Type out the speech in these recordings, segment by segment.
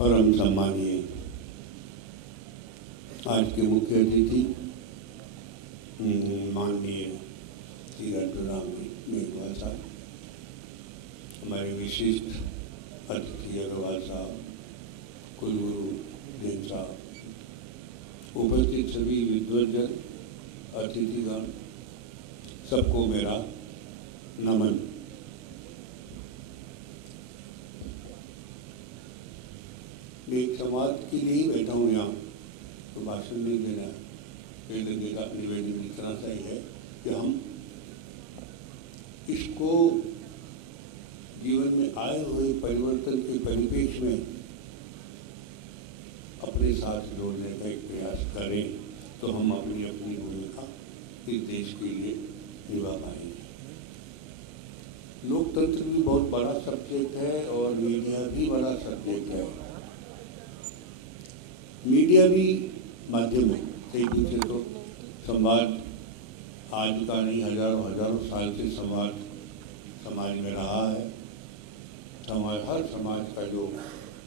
परम सम्मानीय आज के मुख्य अतिथि माननीय श्री राम मेघवाल साहब, हमारे विशिष्ट अतिथि अग्रवाल साहब, कुलगुरु जैन साहब, उपस्थित सभी विद्वजन, अतिथिगण, सबको मेरा नमन। मैं एक संवाद के लिए ही बैठा हूँ यहाँ, तो भाषण नहीं देना है। का निवेदन इतना सही है कि हम इसको जीवन में आए हुए परिवर्तन के परिपेक्ष में अपने साथ जोड़ने का एक प्रयास करें, तो हम अपनी अपनी भूमिका इस देश के लिए निभा पाएंगे। लोकतंत्र भी बहुत बड़ा सब्जेक्ट है और मीडिया भी बड़ा सब्जेक्ट है। मीडिया भी माध्यम है, सही पूछे तो संवाद आज का नहीं, हजारों हजारों साल से संवाद समाज में रहा है। हमारे हर समाज का जो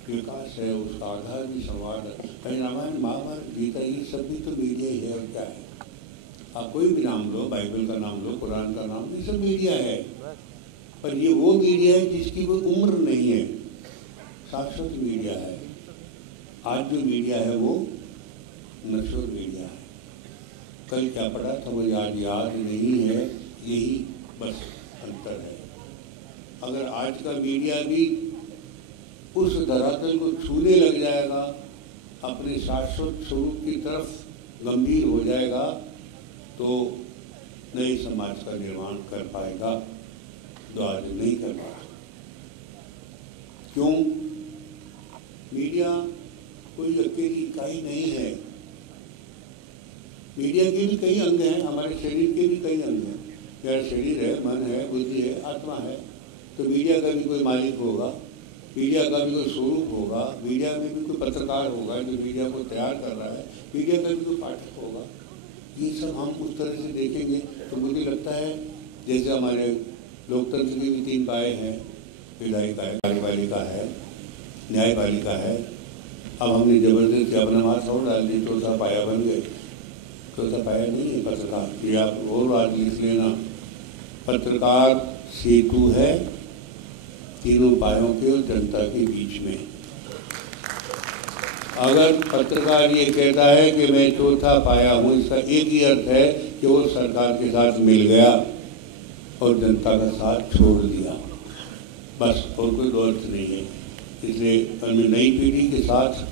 विकास है उसका आधार भी संवाद है। कहीं रामायण, महाभारत, गीता, ये सब भी तो मीडिया ही है। और क्या है, आप कोई भी नाम लो, बाइबल का नाम लो, कुरान का नाम, ये सब मीडिया है। पर ये वो मीडिया है जिसकी कोई उम्र नहीं है, शाश्वत मीडिया है। आज जो मीडिया है वो नश्वर मीडिया है। कल क्या पढ़ा था मुझे आज याद नहीं है, यही बस अंतर है। अगर आज का मीडिया भी उस धरातल को छूने लग जाएगा, अपने शाश्वत स्वरूप की तरफ गंभीर हो जाएगा, तो नए समाज का निर्माण कर पाएगा, जो आज नहीं कर पा रहा। क्यों? मीडिया कोई अकेली इकाई नहीं है। मीडिया के भी कई अंग हैं, हमारे शरीर के भी कई अंग हैं। मेरा शरीर है, मन है, बुद्धि है, आत्मा है। तो मीडिया का भी कोई मालिक होगा, मीडिया का भी कोई स्वरूप होगा, मीडिया में भी कोई पत्रकार होगा जो मीडिया को तैयार कर रहा है, मीडिया का भी कोई पाठक होगा। ये सब हम उस तरह से देखेंगे तो मुझे लगता है जैसे हमारे लोकतंत्र के भी 3 पाए हैं, विधायिका है, कार्यपालिका है, न्यायपालिका है। अब हमने जबरदस्ती अपना मार्क्स और डाल दी, चौथा पाया बन गए। चौथा पाया नहीं है पत्रकार, ये आप और बात लिख लेना। पत्रकार सेतु है तीनों पायों के और जनता के बीच में। अगर पत्रकार ये कहता है कि मैं चौथा पाया हूँ, इसका एक ही अर्थ है कि वो सरकार के साथ मिल गया और जनता का साथ छोड़ दिया, बस, और कोई अर्थ नहीं है। इसलिए मैं नई पीढ़ी के साथ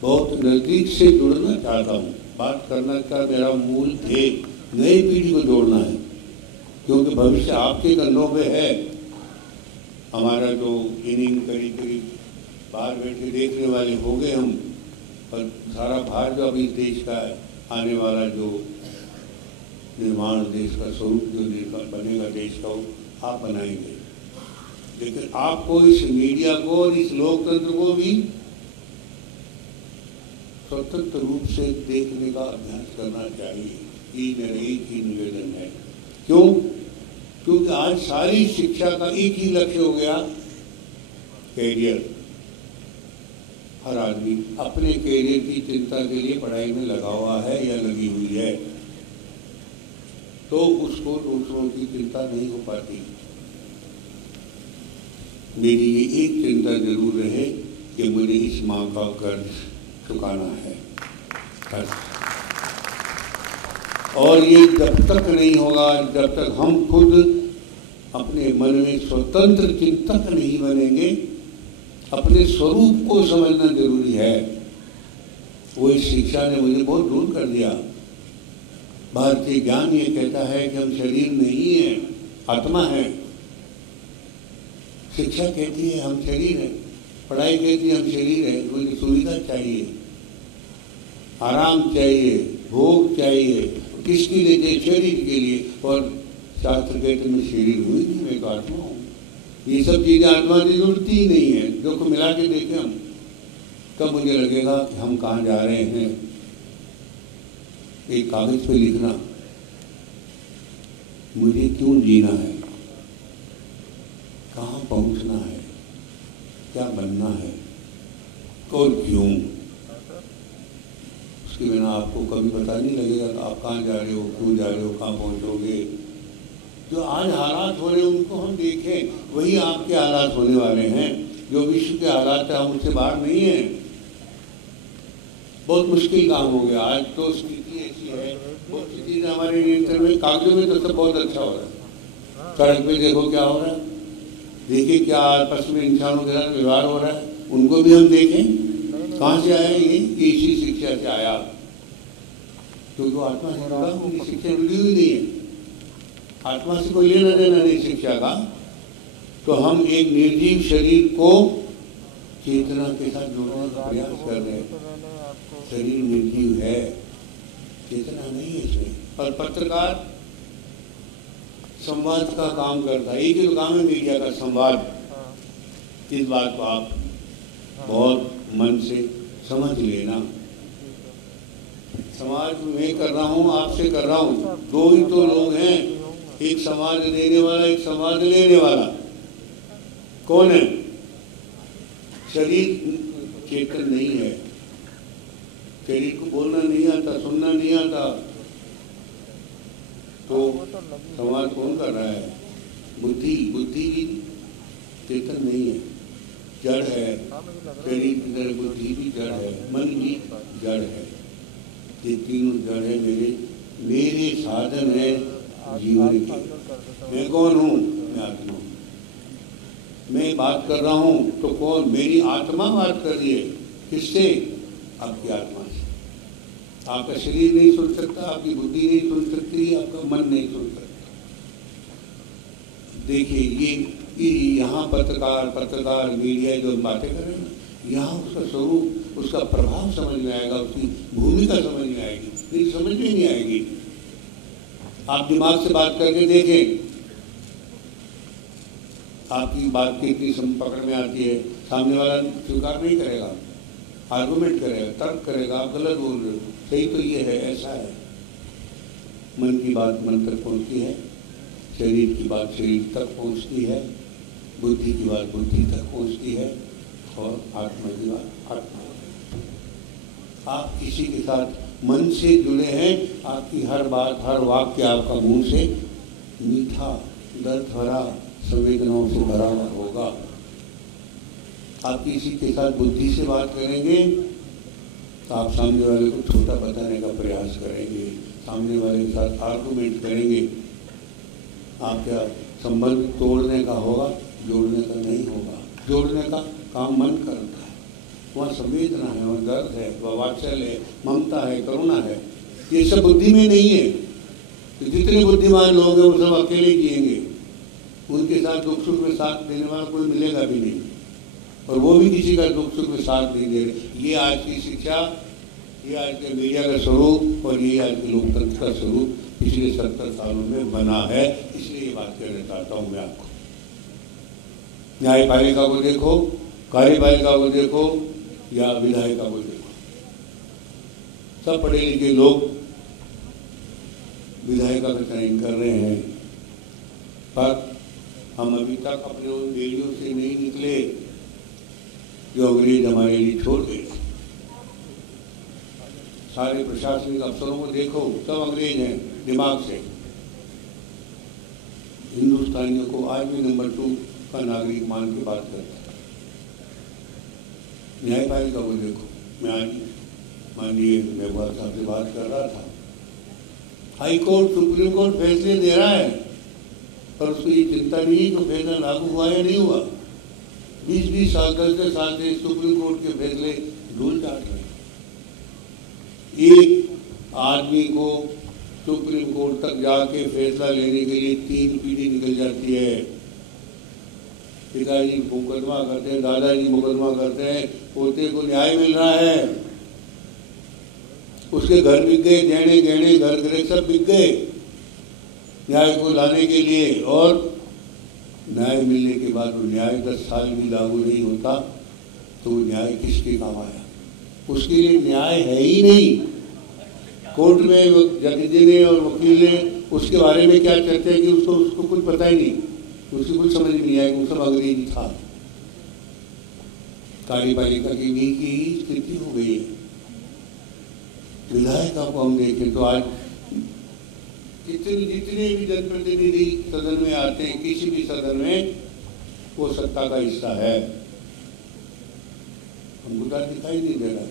बहुत नज़दीक से जुड़ना चाहता हूँ। बात करना का मेरा मूल ध्येय नई पीढ़ी को जोड़ना है, क्योंकि भविष्य आपके कंधों पे है। हमारा जो इनिंग करीब करीब बाहर बैठ के देखने वाले हो गए हम, और सारा भार जो अभी देश का है, आने वाला जो निर्माण, देश का स्वरूप जो बनेगा देश का, वो आप बनाएंगे। लेकिन आपको इस मीडिया को और इस लोकतंत्र को भी स्वतंत्र रूप से देखने का अभ्यास करना चाहिए। ये मेरा एक ही निवेदन है। क्यों? क्योंकि आज सारी शिक्षा का एक ही लक्ष्य हो गया, कैरियर। हर आदमी अपने कैरियर की चिंता के लिए पढ़ाई में लगा हुआ है या लगी हुई है, तो उसको दूसरों की चिंता नहीं हो पाती। मेरी ये एक चिंता जरूर रहे कि मुझे इस माँ का कर्ज चुकाना है, और ये जब तक नहीं होगा, जब तक हम खुद अपने मन में स्वतंत्र चिंतक नहीं बनेंगे। अपने स्वरूप को समझना जरूरी है। वो इस शिक्षा ने मुझे बहुत दूर कर दिया। भारतीय ज्ञान ये कहता है कि हम शरीर नहीं है, आत्मा है। शिक्षा कहती है हम शरीर है, पढ़ाई कहती है हम शरीर है। मुझे सुविधा चाहिए, आराम चाहिए, भोग चाहिए, किसके लिए चाहिए? शरीर के लिए। और शास्त्र कहते मैं शरीर हुई नहीं, मैं आत्मा हूँ। ये सब चीज़ें आत्मा की जरूरत ही नहीं है। जो को मिला के देखें हम, तब मुझे लगेगा कि हम कहाँ जा रहे हैं। एक कागज पे लिखना, मुझे क्यों जीना है, कहाँ पहुँचना है, क्या बनना है, और क्यों? उसके बिना आपको कभी पता नहीं लगेगा कि आप कहाँ जा रहे हो, क्यों जा रहे हो, कहाँ पहुँचोगे। जो आज हालात हो रहे हैं उनको हम देखें, वही आपके हालात होने वाले हैं। जो विश्व के हालात हैं हम उससे बाहर नहीं हैं। बहुत मुश्किल काम हो गया। आज तो स्थिति ऐसी है, बहुत सी चीज़ें हमारे नियंत्रण में, कागजों में तो सब बहुत अच्छा हो रहा है। सड़क पे देखो क्या हो रहा है, देखिए क्या आपस में इंसानों के साथ व्यवहार हो रहा है, उनको भी हम देखें। कहाँ से आया ये इसी शिक्षा से आया, क्योंकि आत्मा से जुड़ा हुई शिक्षा जुड़ी हुई नहीं है। आत्मा से कोई लेना देना नहीं शिक्षा का। तो हम एक निर्जीव शरीर को चेतना के साथ जोड़ने का प्रयास कर रहे हैं। शरीर निर्जीव है, चेतना नहीं है इसमें। और पत्रकार संवाद का काम करता है, एक ही तो काम है मीडिया का, संवाद। इस बात को आप बहुत मन से समझ लेना। समाज में कर रहा हूँ, आपसे कर रहा हूँ, दो ही तो लोग हैं, एक समाज देने वाला, एक समाज लेने वाला। कौन है? शरीर चेतन नहीं है, शरीर को बोलना नहीं आता, सुनना नहीं आता, तो समाज कौन कर रहा है? बुद्धि की चेतन नहीं है, जड़ है। शरीर की तरह बुद्धि भी जड़ है, मन भी जड़ है। ये तीनों जड़ है, मेरे साधन है जीवन के। मैं कौन हूँ? मैं आत्मा हूँ। मैं बात कर रहा हूँ तो कौन? मेरी आत्मा बात कर रही है। किससे? आपकी आत्मा से। आपका शरीर नहीं सुन सकता, आपकी बुद्धि नहीं सुन सकती, आपका मन नहीं सुन सकता। देखिए ये यहाँ पत्रकार मीडिया जो बातें कर रहे हैं, यहाँ उसका स्वरूप, उसका प्रभाव समझ में आएगा, उसकी भूमिका समझ में आएगी। नहीं समझ में नहीं आएगी। आप दिमाग से बात करके देखें, आपकी बात कितनी पकड़ में आती है। सामने वाला स्वीकार नहीं करेगा, आर्गुमेंट करेगा, तर्क करेगा, आप गलत बोल रहे हो, सही तो ये है, ऐसा है। मन की बात मन तक पहुंचती है, शरीर की बात शरीर तक पहुंचती है, बुद्धि की बात बुद्धि तक पहुंचती है, और आत्मा की बात आत्मा। आप किसी के साथ मन से जुड़े हैं, आपकी हर बात हर वाक्य आपका मुंह से मीठा, दर्द भरा, संवेदनाओं से भरा हुआ होगा। आप किसी के साथ बुद्धि से बात करेंगे तो आप सामने वाले को छोटा बताने का प्रयास करेंगे, सामने वाले के साथ आर्गुमेंट करेंगे। आपका संबंध तोड़ने का होगा, जोड़ने का नहीं होगा। जोड़ने का काम मन करता है, वहाँ संवेदना है, वहाँ दर्द है, वहाँ वात्सल्य है, ममता है, करुणा है। ये सब बुद्धि में नहीं है। तो जितने बुद्धिमान लोग हैं वो सब अकेले जिएंगे, उनके साथ दुख सुख में साथ देने वाला कोई मिलेगा भी नहीं, और वो भी किसी का दुख सुख में साथ नहीं दे रहे। ये आज की शिक्षा, ये आज के मीडिया का स्वरूप, और ये आज के लोकतंत्र का स्वरूप पिछले 70 सालों में बना है। इसलिए ये बात कहना चाहता हूँ मैं आपको। न्यायपालिका को देखो, कार्यपालिका को देखो, या विधायिका को देखो, सब पढ़े लिखे लोग विधायिका का चयन कर रहे हैं, पर हम अभी तक अपने उन बेड़ियों से नहीं निकले जो अंग्रेज हमारे लिए छोड़ गए। सारे प्रशासनिक अफसरों को देखो, सब अंग्रेज हैं दिमाग से। हिंदुस्तानियों को आज भी नंबर 2 का नागरिक मान के बात करता है। न्यायपालिका को देखो, मैं आज माननीय मेघवाल साहब से बात कर रहा था। हाई कोर्ट सुप्रीम कोर्ट फैसले दे रहा है, पर उसको ये चिंता नहीं कि फैसला लागू हुआ या नहीं हुआ। 20-20 साल 10 साल से सुप्रीम कोर्ट के फैसले धूल चाट रहे। एक आदमी को सुप्रीम कोर्ट तक जाके फैसला लेने के लिए 3 पीढ़ी निकल जाती है। पिताजी मुकदमा करते हैं, दादाजी मुकदमा करते हैं, पोते को न्याय मिल रहा है, उसके घर बिक गए, गहने गहने घर गृह सब बिक गए न्याय को लाने के लिए। और न्याय मिलने के बाद वो न्याय 10 साल भी लागू नहीं होता तो न्याय किसके काम आया? उसके लिए न्याय है ही नहीं। कोर्ट में जज ने और वकील ने उसके बारे में क्या चर्चा की, उसको कुछ पता ही नहीं, उसकी कुछ समझ नहीं आएगी, वो सब अंग्रेजी था। कार्यपालिका की भी की स्थिति हो गई है। विधायिका को हम देखें तो आज जितने भी जनप्रतिनिधि सदन में आते हैं, किसी भी सदन में, वो सत्ता का हिस्सा है। हमको तो दिखाई नहीं दे रहा।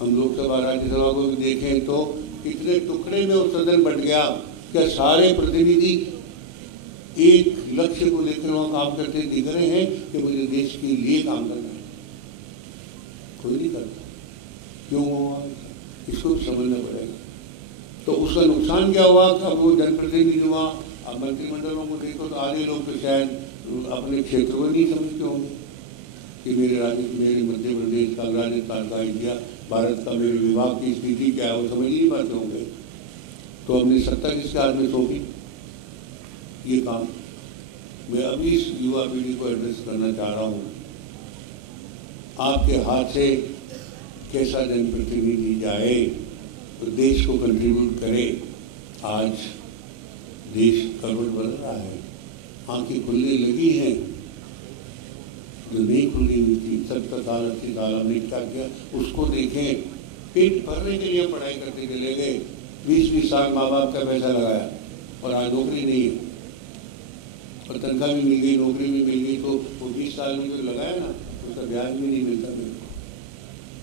हम लोकसभा राज्यसभा को भी देखें तो कितने टुकड़े में वो सदन बट गया। क्या सारे प्रतिनिधि एक लक्ष्य को लेकर वहां काम करते दिख रहे हैं कि मुझे देश के लिए काम करना है? कोई नहीं करता। क्यों हुआ? इसको समझना पड़ेगा। तो उसका नुकसान क्या हुआ कि अब वो जनप्रतिनिधि हुआ। अब मंत्रिमंडलों को देखो तो आधे लोग तो शायद अपने क्षेत्र को नहीं समझते होंगे कि मेरे राज्य, मेरे मध्य प्रदेश का, राजस्थान का, इंडिया, भारत का, मेरे विभाग की स्थिति क्या है वो समझ नहीं पाते होंगे। तो हमने सत्ता किसके हाथ में सौंपी? ये काम मैं अभी इस युवा पीढ़ी को एड्रेस करना चाह रहा हूँ। आपके हाथ से कैसा जनप्रतिनिधि जाए तो देश को कंट्रीब्यूट करे। आज देश करवट बदल रहा है, आंखें खुलने लगी हैं जो नहीं खुली हुई थी। 70 साल 80 साल हमने क्या किया उसको देखें। पेट भरने के लिए पढ़ाई करते चले गए, 20-20 साल माँ बाप का पैसा लगाया और आज नौकरी नहीं है और तनख्वाह भी मिल गई, नौकरी भी मिल गई, तो वो 20 साल में जो लगाया ना उसका ब्याज भी नहीं मिलता मेरे को।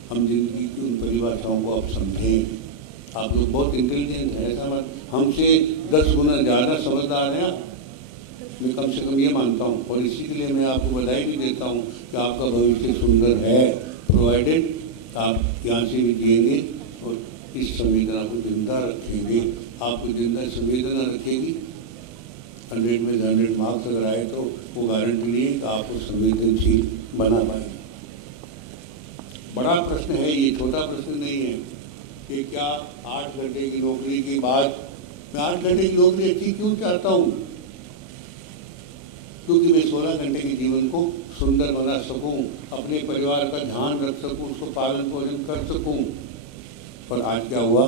हम जिंदगी की उन परिभाषाओं को आप समझें। आप लोग बहुत इंटेलिजेंट हैं, ऐसा मत, हमसे 10 गुना ज़्यादा समझदार हैं आप। मैं कम से कम ये मानता हूँ और इसी के लिए मैं आपको बधाई भी देता हूँ कि आपका भविष्य सुंदर है, प्रोवाइडेड आप यहाँ से भी जिएंगे और इस संवेदना को जिंदा रखेंगे। आपको जिंदा संवेदना रखेगी। 100 में 100 मार्क्स अगर आए तो वो गारंटी नहीं है कि आपको संवेदनशील बना पाएंगे। बड़ा प्रश्न है ये, छोटा प्रश्न नहीं है कि क्या 8 घंटे की नौकरी के बाद मैं 8 घंटे की नौकरी अच्छी क्यों चाहता हूँ? क्योंकि मैं 16 घंटे के जीवन को सुंदर बना सकूं, अपने परिवार का ध्यान रख सकूं, उसको पालन पोषण कर सकूं। पर आज क्या हुआ?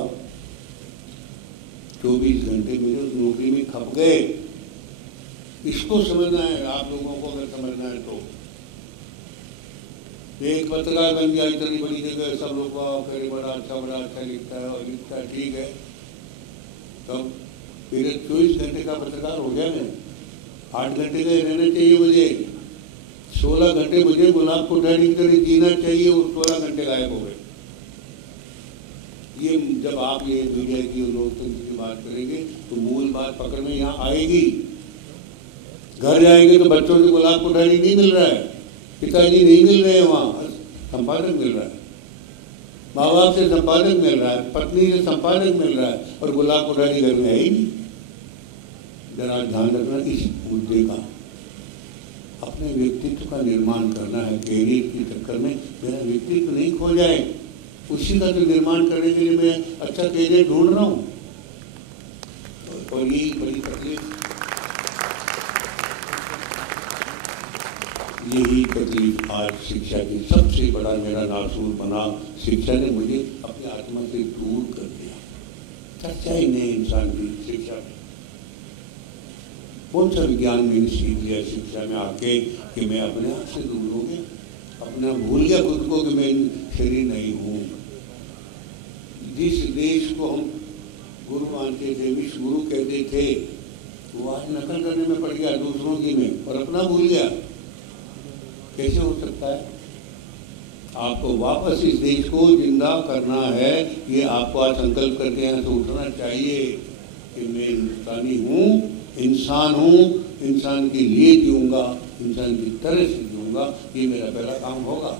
24 घंटे मेरे उस नौकरी में खप गए। इसको समझना है आप लोगों को, अगर समझना है तो। एक पत्रकार बन गया इतनी बड़ी जगह, सब लोग बड़ा अच्छा लिखता है और लिखता है, ठीक है। तब मेरे 24 घंटे का पत्रकार हो गया मैं। 8 घंटे का रहना चाहिए मुझे, 16 घंटे मुझे गुलाब कोठारी की तरह जीना चाहिए, वो 16 घंटे गायब हो गए। ये जब आप ये मीडिया की लोकतंत्र की बात करेंगे तो मूल बात पकड़ में यहाँ आएगी। घर जाएंगे तो बच्चों से गुलाब कोठारी नहीं मिल रहा है, पिताजी नहीं मिल रहे हैं, वहाँ संपादक मिल रहा है, माँ बाप से संपादक मिल रहा है, पत्नी से संपादक मिल रहा है और गुलाब कोठारी घर में है ही नहीं। जरा ध्यान रखना इस मुद्दे का। अपने व्यक्तित्व का निर्माण करना है। कैरियर के चक्कर में मेरा व्यक्तित्व नहीं खो जाए, उसी का तो निर्माण करने के लिए मैं अच्छा कैरियर ढूंढ रहा हूँ। और यही बड़ी तकलीफ आज शिक्षा की सबसे बड़ा मेरा नासूर बना। शिक्षा ने मुझे अपनी आत्मा से दूर कर दिया। चर्चा ही नहीं इंसान की शिक्षा में। कौन सा विज्ञान मैंने सीख लिया शिक्षा में आके कि मैं अपने आप से दूर हो गया, अपना भूल गया खुद को कि मैं शरीर नहीं हूँ। जिस देश को हम गुरु मानते थे, विश्व गुरु कहते थे, वो आज नकल करने में पड़ गया दूसरों की में और अपना भूल गया। कैसे हो सकता है? आपको वापस इस देश को जिंदा करना है। ये आपको आज संकल्प करके यहाँ से उठना चाहिए कि मैं हिंदुस्तानी हूँ, इंसान हूँ, इंसान के लिए जीऊँगा, इंसान की तरह से जीऊँगा। ये मेरा पहला काम होगा।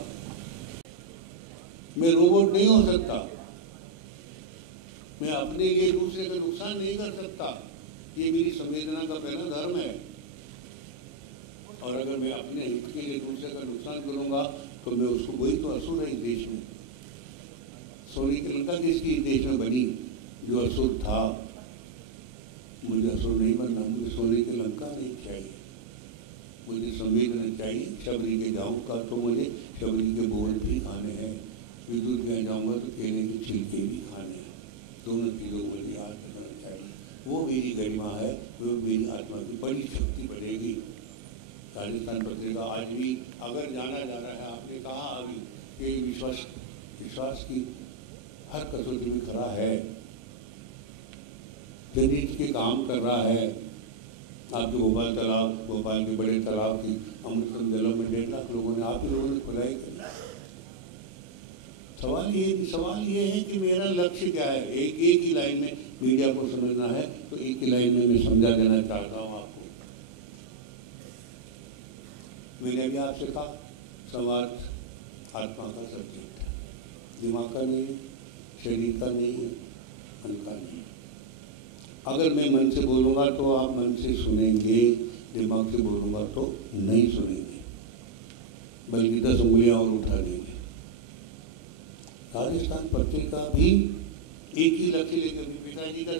मैं रोबोट नहीं हो सकता, मैं अपने लिए दूसरे का नुकसान नहीं कर सकता। ये मेरी संवेदना का पहला धर्म है। और अगर मैं अपने हित के लिए दूसरे का नुकसान करूंगा तो मैं उसको, वही तो असुर है इस देश में। सोने की लंका किसकी इस देश में बनी? जो असुर था। मुझे असुर नहीं बनना, मुझे सोने की लंका नहीं चाहिए। मुझे संवेदना चाहिए। शबरी के जाऊँगा तो मुझे शबरी के बोल भी खाने हैं, विद्युत में जाऊँगा तो केले के छिलके भी खाने हैं। दोनों चीज़ों को मुझे याद रखना चाहिए। वो मेरी गरिमा है, वो मेरी आत्मा की बड़ी शक्ति बढ़ेगी। राजस्थान पत्रिका आज भी अगर जाना जा रहा है, आपने कहा अभी कि विश्वास की हर कसौटी में खड़ा है, जनहित के काम कर रहा है। आपके भोपाल के बड़े तालाब की अमृतसर जलों में 1.5 लाख लोगों ने, आप ही लोगों ने खुदाई करी। सवाल ये है कि मेरा लक्ष्य क्या है। एक ही लाइन में मीडिया को समझना है तो एक ही लाइन में मैं समझा देना चाहता हूँ आपको। मैंने भी आपसे कहा, संवाद आत्मा का सब्जेक्ट है, दिमाग का नहीं है, शरीर का नहीं है, मन का नहीं है। अगर मैं मन से बोलूँगा तो आप मन से सुनेंगे, दिमाग से बोलूँगा तो नहीं सुनेंगे, बल्कि 10 उंगलियाँ और उठा देंगे। राजस्थान पत्रिका भी एक ही लक्ष्य लेकर, पिताजी का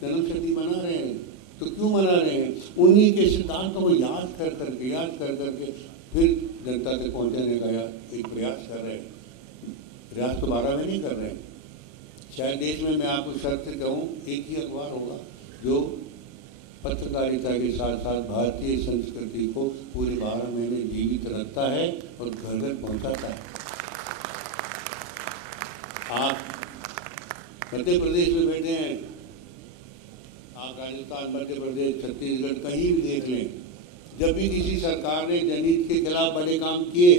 जन्मशती मना रहे हैं तो क्यों मना रहे हैं? उन्हीं के सिद्धांतों को याद कर करके फिर जनता तक पहुँचाने का एक प्रयास कर रहे हैं। प्रयास तो 12 महीने कर रहे हैं। शायद देश में मैं आपको शर्त से कहूँ, एक ही अखबार होगा जो पत्रकारिता के साथ साथ भारतीय संस्कृति को पूरे 12 महीने जीवित रखता है और घर घर पहुँचाता है। आप मध्य प्रदेश में बैठे हैं, आप राजस्थान, मध्य प्रदेश, छत्तीसगढ़ कहीं भी देख लें, जब भी किसी सरकार ने जनहित के खिलाफ बड़े काम किए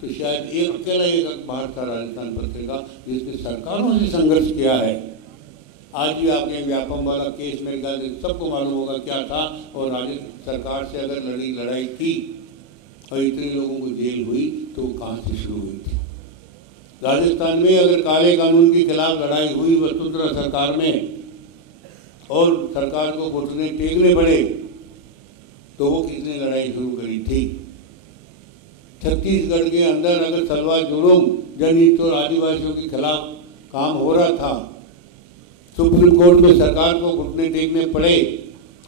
तो शायद एक अखबार था राजस्थान पत्रिका जिसने सरकारों से संघर्ष किया है। आज भी आपने व्यापम वाला केस मेरे ख्याल से सबको मालूम होगा क्या था, और राजस्थान सरकार से अगर लड़ाई की और इतने लोगों को जेल हुई तो वो कहाँ से शुरू हुई थी। राजस्थान में अगर काले कानून के खिलाफ लड़ाई हुई वसुंधरा सरकार में और सरकार को घुटने टेकने पड़े तो वो किसने लड़ाई शुरू करी थी? छत्तीसगढ़ के अंदर अगर सलवा जुलूम जनहित और आदिवासियों के खिलाफ काम हो रहा था, सुप्रीम कोर्ट में सरकार को घुटने टेकने पड़े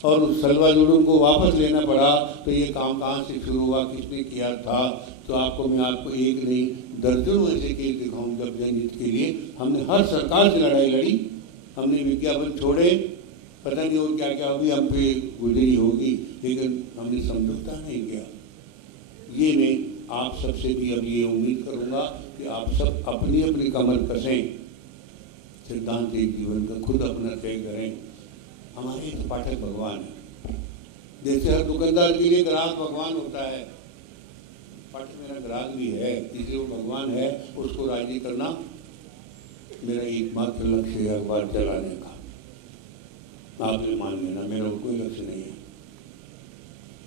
और उस सलवा जुलूम को वापस लेना पड़ा, तो ये काम कहाँ से शुरू हुआ, किसने किया था? तो मैं आपको एक नहीं दर्जनों ऐसे केस दिखाऊं जब जनहित के लिए हमने हर सरकार से लड़ाई लड़ी, हमने विज्ञापन छोड़े, पता नहीं और क्या क्या अभी हम पे गुजरी होगी, लेकिन हमने समझौता नहीं किया। ये मैं आप सबसे भी अब ये उम्मीद करूँगा कि आप सब अपनी अपनी कमर कसें, सिद्धांत एक जीवन का खुद अपना तय करें। हमारे एक पाठक भगवान है, जैसे हर दुकानदार के लिए ग्राहक भगवान होता है, पाठक मेरा ग्राहक भी है, इसलिए वो भगवान है। उसको राजी करना मेरा एकमात्र लक्ष्य है, अखबार चलाने का। आप ये मान लेना, मेरा कोई लक्ष्य नहीं है।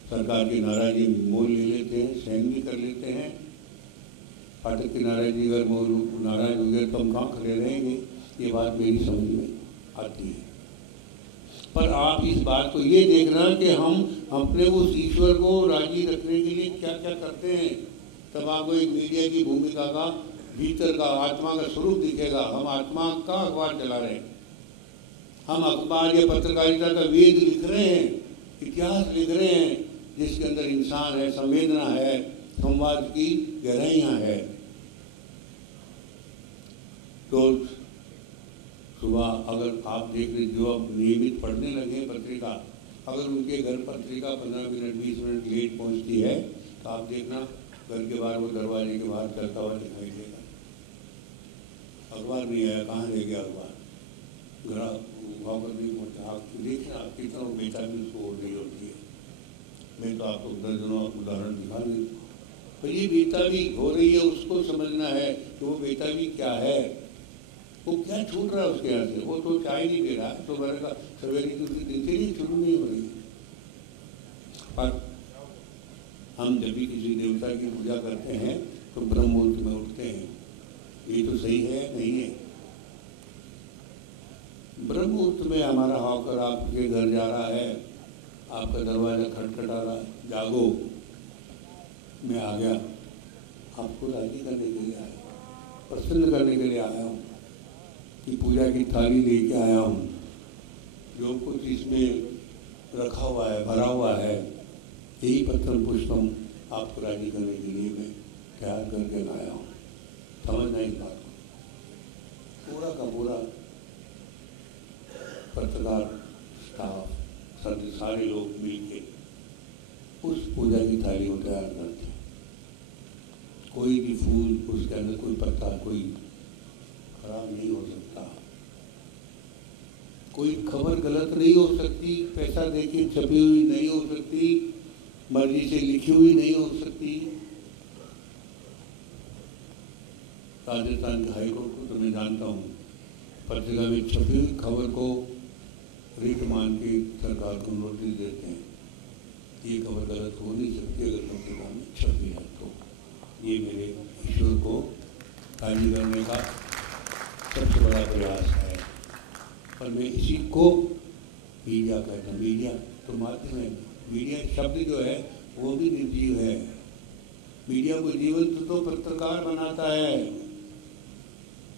सरकार की नाराजगी मोल ले लेते हैं, सहन भी कर लेते हैं। पाठक की नाराजगी अगर मोल नाराज हो गए तो हम कहाँ खड़े रहेंगे, ये बात मेरी समझ में आती है। पर आप इस बात को ये देखना कि हम अपने उस ईश्वर को राजी रखने के लिए क्या क्या करते हैं, तब आपको एक मीडिया की भूमिका का भीतर का आत्मा का स्वरूप दिखेगा। हम आत्मा का अखबार चला रहे हैं, हम अखबार या पत्रकारिता का वेद लिख रहे हैं, इतिहास लिख रहे हैं, जिसके अंदर इंसान है, संवेदना है, संवाद की गहराइयाँ है। तो सुबह अगर आप देख रहे जो अब नियमित पढ़ने लगे पत्रिका, अगर उनके घर पत्रिका 15 मिनट 20 मिनट लेट पहुंचती है तो आप देखना घर के बाहर वो दरवाजे के बाहर चलता हुआ दिखाई देगा। अखबार नहीं आया, कहाँ ले गया अखबार? ग्राहक देखना कितना बेताबी उसको हो रही होती है। मैं तो आपको दर्जनों उदाहरण दिखा दूँ, पर ये बेताबी हो रही है, उसको समझना है कि वो बेताबी क्या है, वो क्या छूट रहा है उसके यहाँ से। वो तो चाय नहीं दे रहा है, तो मेरे का सवेरे की उसकी दिनचर्या शुरू नहीं हो रही। पर हम जब भी किसी देवता की पूजा करते हैं तो ब्रह्म मुहूर्त में उठते हैं, ये तो सही है नहीं है? ब्रह्म मुहूर्त में हमारा हॉकर आपके घर जा रहा है, आपका दरवाजा खटखटा रहा है, जागो, मैं आ गया, आपको राजी करने के लिए आया, प्रसन्न करने के लिए आया हूँ, कि पूजा की थाली लेके आया हूँ, जो कुछ इसमें रखा हुआ है, भरा हुआ है, यही पत्रम पुष्पम आपको राजी करने के लिए मैं तैयार करके लाया हूँ। समझना इस बात को। पूरा का पूरा पत्रकार स्टाफ सारे लोग मिलके उस पूजा की थाली को तैयार करते हैं। कोई भी फूल, उसके अंदर कोई पत्ता कोई खराब नहीं हो सकता, कोई खबर गलत नहीं हो सकती, पैसा देके छपी हुई नहीं हो सकती, मर्जी से लिखी हुई नहीं हो सकती। राजस्थान के हाईकोर्ट को तो मैं जानता हूँ, पत्रिका में छपी हुई खबर को रिट मान के सरकार को नोटिस देते हैं। ये खबर गलत हो नहीं सकती अगर पत्रिका में छपी है तो। ये मेरे ईश्वर को राजी करने का सबसे बड़ा प्रयास है। और मैं इसी को मीडिया कहता हूँ। मीडिया तो माध्यम है, मीडिया शब्द जो है वो भी निर्जीव है। मीडिया को जीवंत तो पत्रकार बनाता है।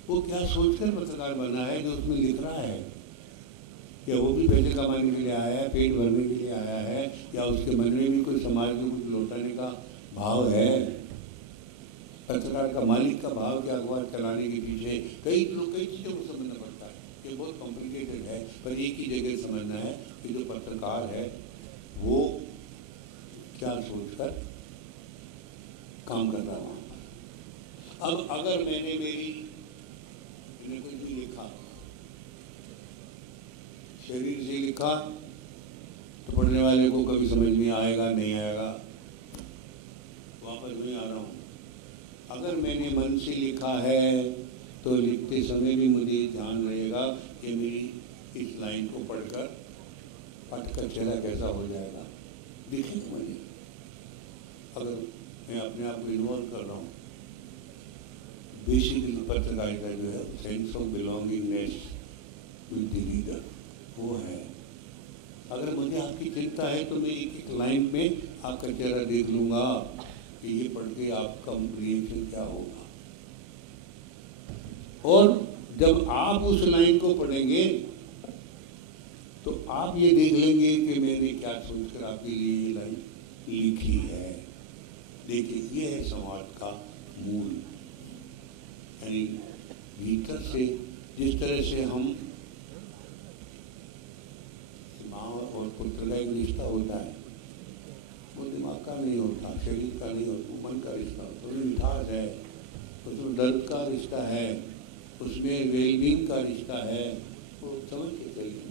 वो क्या सोचकर पत्रकार बना है जो उसमें लिख रहा है, या वो भी पैसे कमाने के लिए आया है, पेट भरने के लिए आया है, या उसके मन में भी कोई समाज में कुछ लौटाने का भाव है। पत्रकार का मालिक का भाव क्या, अखबार चलाने के पीछे कई चीज़ों को समझना पड़ता है। ये बहुत कॉम्प्लिकेटेड है, पर एक ही जगह समझना है कि जो पत्रकार है वो क्या सोचकर काम कर रहा है वहाँ पर। अब अगर मैंने कुछ भी लिखा, शरीर से लिखा, तो पढ़ने वाले को कभी समझ में आएगा नहीं आएगा, वापस नहीं आ रहा हूँ। अगर मैंने मन से लिखा है तो लिखते समय भी मुझे ध्यान रहेगा कि मेरी इस लाइन को पढ़कर पाठ का चेहरा कैसा हो जाएगा, देखेंगे मुझे। अगर मैं अपने आप को इन्वॉल्व कर रहा हूँ, बेसिकली पत्रकारिता जो है sense of belongingness with the reader, वो है। अगर मुझे आपकी चिंता है तो मैं एक एक लाइन में आपका चेहरा देख लूँगा कि ये पढ़ के आपका रिएक्शन क्या होगा। और जब आप उस लाइन को पढ़ेंगे तो आप ये देख लेंगे कि मैंने क्या सोचकर आपके लिए ये लाइन लिखी है। देखिए, ये है संवाद का मूल। यानी भीतर से जिस तरह से हम माँ और पुत्र का एक रिश्ता होता है, वो दिमाग का नहीं होता, शरीर का नहीं होता, मन का रिश्ता होता है। उसमें मिठास है, उसमें दर्द का रिश्ता है, उसमें वेलबींग का रिश्ता है। वो समझ के चलिए,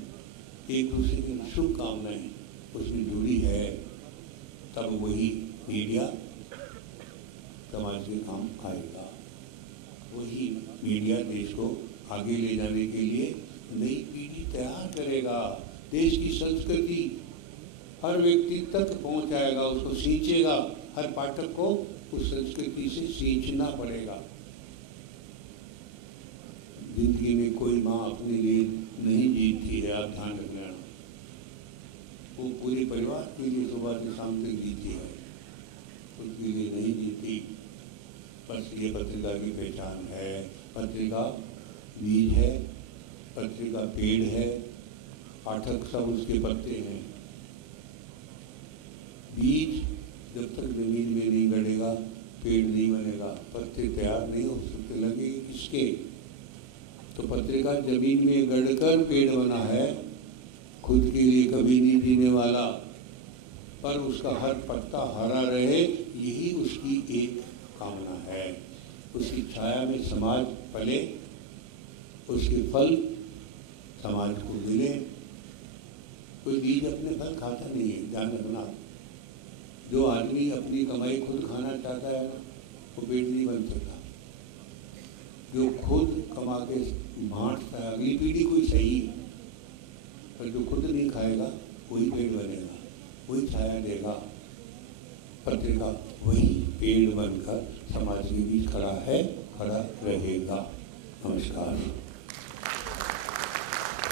एक दूसरे की शुभकामनाएं उसमें जुड़ी है। तब वही मीडिया समाज के काम आएगा। वही मीडिया देश को आगे ले जाने के लिए नई पीढ़ी तैयार करेगा। देश की संस्कृति हर व्यक्ति तक पहुंचाएगा, उसको सींचेगा। हर पाठक को उस संस्कृति से सींचना पड़ेगा। जिंदगी में कोई माँ अपने लिए नहीं जीती है, आप ध्यान रखना। वो पूरे परिवार के लिए सुबह से शाम तक जीती है, उसके लिए नहीं जीती। बस ये पत्रिका की पहचान है। पत्रिका बीज है, पत्रिका पेड़ है, पाठक सब उसके पत्ते हैं। बीज जब तक जमीन में नहीं गड़ेगा पेड़ नहीं बनेगा, पत्ते तैयार नहीं हो सकते। लगेंगे किसके? तो पत्रिका जमीन में गड़कर पेड़ बना है, खुद के लिए कभी नहीं जीने वाला, पर उसका हर पत्ता हरा रहे, यही उसकी एक कामना है। उसकी छाया में समाज पले, उसके फल समाज को मिले। कोई बीज अपने फल खाता नहीं है, ध्यान रखना। जो आदमी अपनी कमाई खुद खाना चाहता है ना, वो पेड़ नहीं बन सकता। जो खुद कमा के बांटता है, अगली पीढ़ी कोई सही है, पर जो खुद नहीं खाएगा वही पेड़ बनेगा, वही छाया देगा। पत्रिका वही पेड़ बनकर समाज के बीच खड़ा है, खड़ा रहेगा। नमस्कार।